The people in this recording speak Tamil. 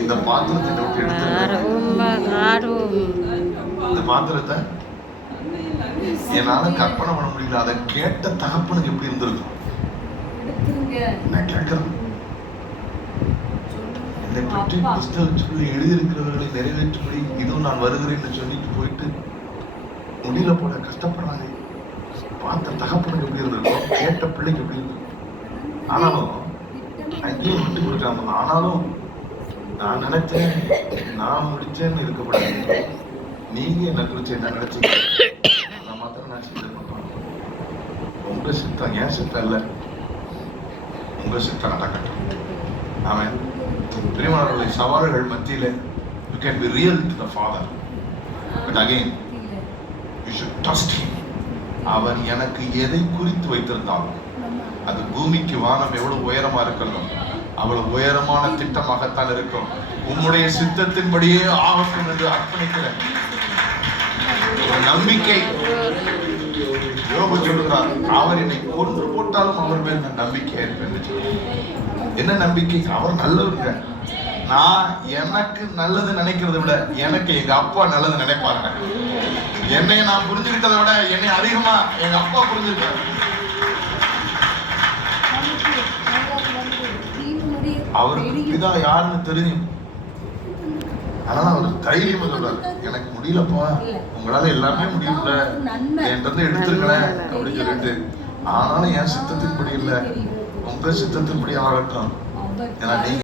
இந்த பாத்திரத்தை விட்டு எடுத்து இந்த பாத்திரத்தை என்னால கற்பனை பண்ண முடியல. அதை கேட்ட தகப்பனுக்கு எப்படி இருந்திருக்கும்? என்னை பற்றி புஸ்தகத்துக்குள்ள எழுதியிருக்கிறவர்களை நிறைவேற்றும்படி இதுவும் நான் வருகிறேன்னு சொல்லிட்டு போயிட்டு முடியல போல கஷ்டப்படுறாங்க. பார்த்த தகப்பனுக்கு எப்படி இருந்திருக்கும்? கேட்ட பிள்ளைக்கு எப்படி இருந்திருக்கும்? ஆனாலும் அங்கேயும் விட்டு கொடுக்காம, ஆனாலும் நான் நினைச்சேன் நான் முடிச்சேன்னு இருக்கப்படாது. நீங்க என்ன குறிச்சு என்ன நினைச்சீங்க? நான் மாத்திரம் நான் சித்தம் பண்றேன். உங்க சித்தம் ஏன் சித்தம் இல்ல, உங்க சித்தம் நடக்கட்டும். அவன் பிரியமானவர்களை, சவால்கள் மத்தியில you can be real to the Father, but again you should trust him. அவர் எனக்கு எதை குறித்து வைத்திருந்தாலும் அது பூமிக்கு வானம் எவ்வளவு உயரமா இருக்கணும், அவ்வளவு உயரமான திட்டமாகத்தான் இருக்கும். உம்முடைய சித்தத்தின்படியே ஆகட்டும் என்று அர்ப்பணிக்கிற ஒரு நம்பிக்கை. யோபு சொல்லுகிறார், அவர் என்னை கொன்று போட்டாலும் அவர் மேல் நான் நம்பிக்கையா இருப்பேன். என்ன நம்பிக்கை? அவர் நல்லவருங்க. நான் எனக்கு நல்லது நினைக்கிறத விட எனக்கு எங்க அப்பா நல்லது நினைப்பாங்க. என்னை நான் புரிஞ்சுக்கிட்டதை விட என்னை அதிகமா எங்க அப்பா புரிஞ்சுக்கிட்டாரு. அவருக்கு பிதா யாருன்னு தெரியும். ஆனா அவர் தைரியம் சொல்றாரு, எனக்கு முடியலப்பா, உங்களால எல்லாமே முடியல, என்கிட்ட எடுத்துருங்களேன் அப்படின்னு சொல்லிட்டு. ஆனாலும் என் சித்தத்தின்படி இல்ல, உங்க சித்தத்தின்படி ஆகட்டும். ஏன்னா நீங்க